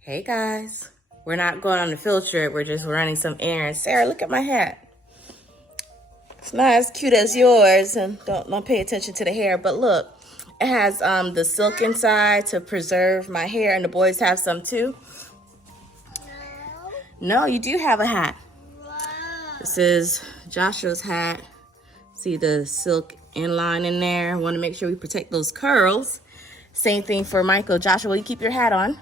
Hey guys, we're not going on a field trip, we're just running some errands. Sarah, look at my hat. It's not as cute as yours, and don't pay attention to the hair, but look, it has the silk inside to preserve my hair, and the boys have some too. No, you do have a hat. This is Joshua's hat. See the silk inline in there. Want to make sure we protect those curls. Same thing for Michael. Joshua, will you keep your hat on?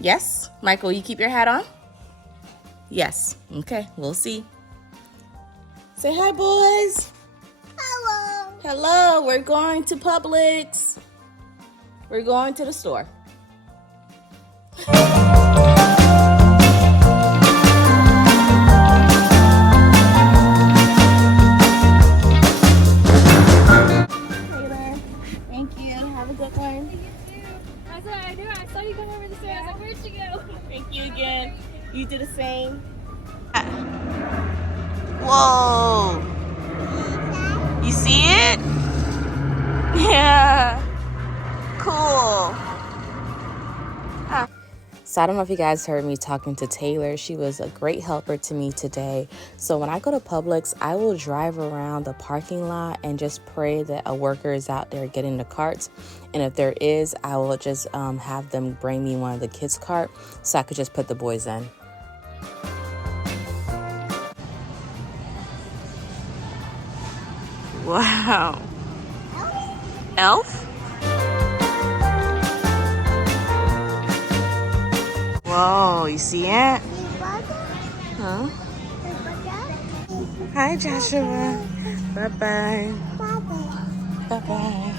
Yes? Michael, will you keep your hat on? Yes. Okay, we'll see. Say hi, boys. Hello. Hello, we're going to Publix. We're going to the store. Thank you. Have a good one. I saw you come over the stairs. I was like, where'd she go? Thank you again. You do the same. Whoa. You see it? Yeah. Cool. So I don't know if you guys heard me talking to Taylor. She was a great helper to me today. So when I go to Publix, I will drive around the parking lot and just pray that a worker is out there getting the carts. And if there is, I will just have them bring me one of the kids' cart so I could just put the boys in. Wow. Elf? Whoa, you see it? Huh? Hi, Joshua. Bye-bye. Bye-bye.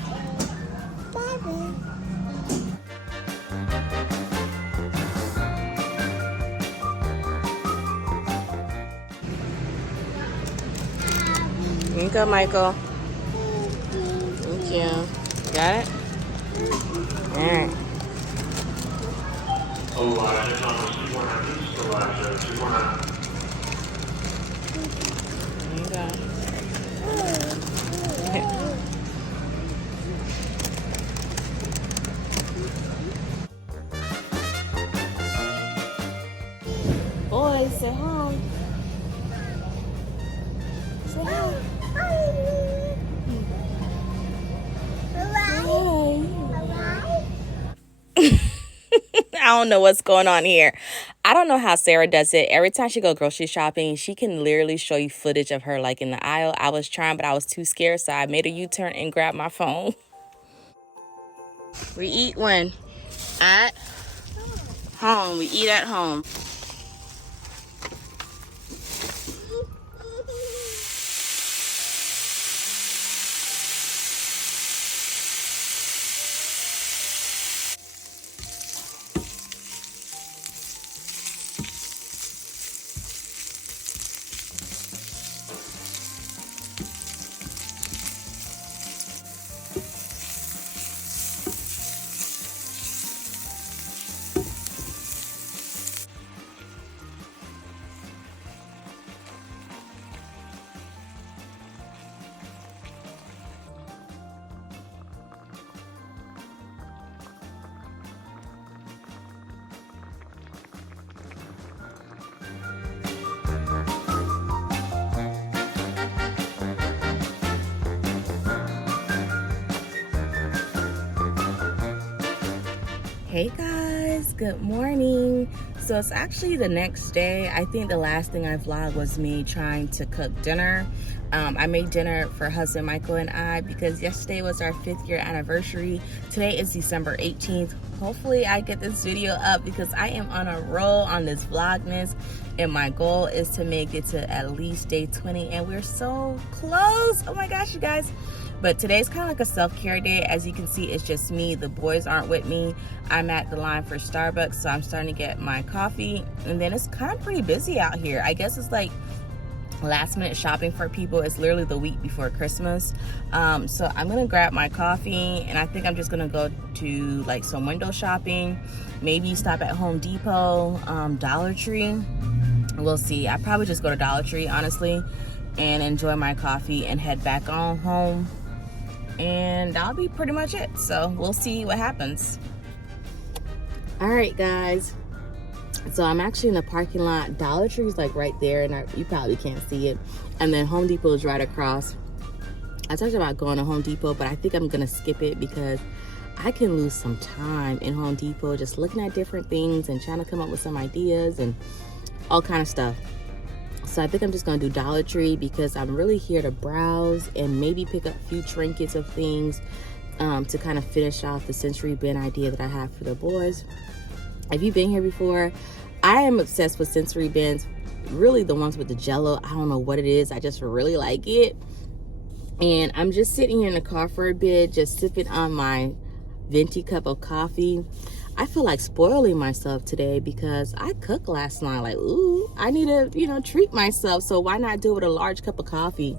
Here you go, Michael. Thank you. Got it? All right. There you go. Boys, say hi. Say hi. I don't know what's going on here. I don't know how Sarah does it. Every time she go grocery shopping, she can literally show you footage of her like in the aisle. I was trying, but I was too scared, so I made a U-turn and grabbed my phone. We eat when? At home. We eat at home. Hey guys, good morning. So it's actually the next day. I think the last thing I vlogged was me trying to cook dinner. I made dinner for husband Michael and I because yesterday was our 5th year anniversary. Today is December 18th. Hopefully I get this video up because I am on a roll on this vlogmas, and my goal is to make it to at least day 20, and we're so close. Oh my gosh, you guys. But today's kind of like a self-care day. As you can see, it's just me. The boys aren't with me. I'm at the line for Starbucks, so I'm starting to get my coffee. And then it's kind of pretty busy out here. I guess it's like last minute shopping for people. It's literally the week before Christmas. So I'm gonna grab my coffee, and I think I'm just gonna go to like some window shopping, maybe stop at Home Depot, Dollar Tree. We'll see. I probably just go to Dollar Tree, honestly, and enjoy my coffee and head back on home. And that'll be pretty much it. So we'll see what happens. All right, guys. So I'm actually in the parking lot. Dollar Tree's like right there, and you probably can't see it. And then Home Depot is right across. I talked about going to Home Depot, but I think I'm gonna skip it because I can lose some time in Home Depot just looking at different things and trying to come up with some ideas and all kind of stuff. So I think I'm just gonna do Dollar Tree because I'm really here to browse and maybe pick up a few trinkets of things to kind of finish off the sensory bin idea that I have for the boys. If you've been here before, I am obsessed with sensory bins, really the ones with the jello. I don't know what it is, I just really like it. And I'm just sitting here in the car for a bit, just sipping on my venti cup of coffee. I feel like spoiling myself today because I cooked last night. Like, ooh, I need to, you know, treat myself. So why not do it with a large cup of coffee?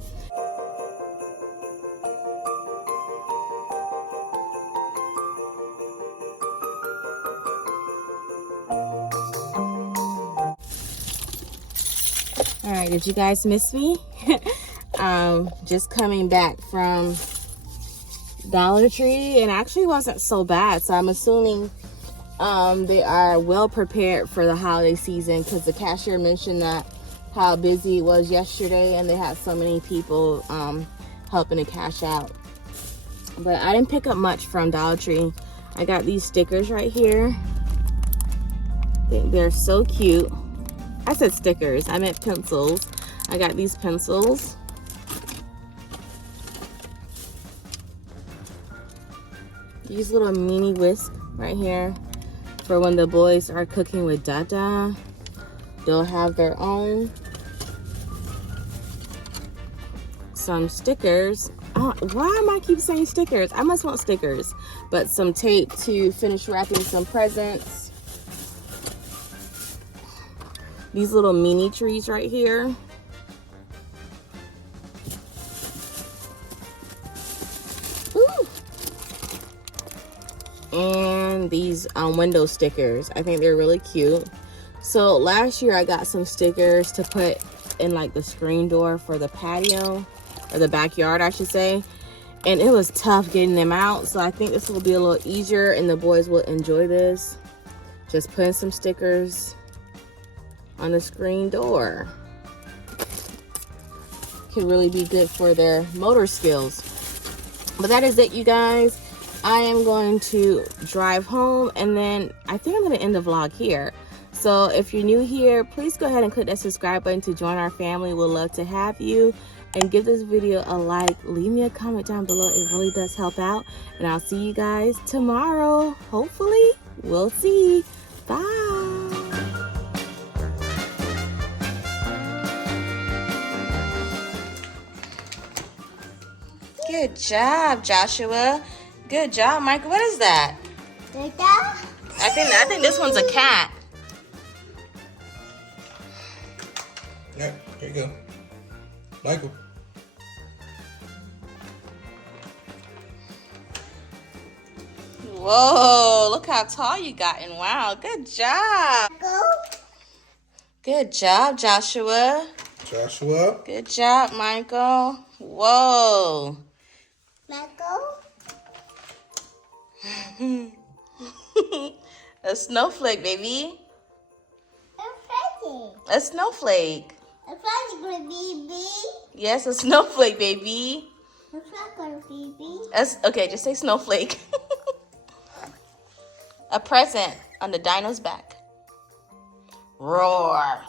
All right, did you guys miss me? Just coming back from Dollar Tree, and actually wasn't so bad. So I'm assuming they are well prepared for the holiday season because the cashier mentioned that how busy it was yesterday and they had so many people helping to cash out. But I didn't pick up much from Dollar Tree. I got these stickers right here. They're so cute. I said stickers, I meant pencils. I got these pencils. These little mini whisk right here for when the boys are cooking with Dada. They'll have their own. Some stickers. Oh, why am I keep saying stickers? I must want stickers. But some tape to finish wrapping some presents. These little mini trees right here. Ooh. And these window stickers. I think they're really cute. So last year I got some stickers to put in like the screen door for the patio, or the backyard I should say, and it was tough getting them out. So I think this will be a little easier and the boys will enjoy this. Just putting some stickers on the screen door. Can really be good for their motor skills. But that is it, you guys. I am going to drive home, and then I think I'm going to end the vlog here. So if you're new here, please go ahead and click that subscribe button to join our family. We'd love to have you. And give this video a like. Leave me a comment down below. It really does help out. And I'll see you guys tomorrow. Hopefully. We'll see. Bye. Good job, Joshua. Good job, Michael. What is that? I think this one's a cat. Yeah, here you go. Michael. Whoa, look how tall you gotten. Wow, good job. Good job, Joshua. Joshua. Good job, Michael. Whoa. A snowflake, baby. A snowflake. Yes, a snowflake, baby. Okay, just say snowflake. A present on the dino's back. Roar.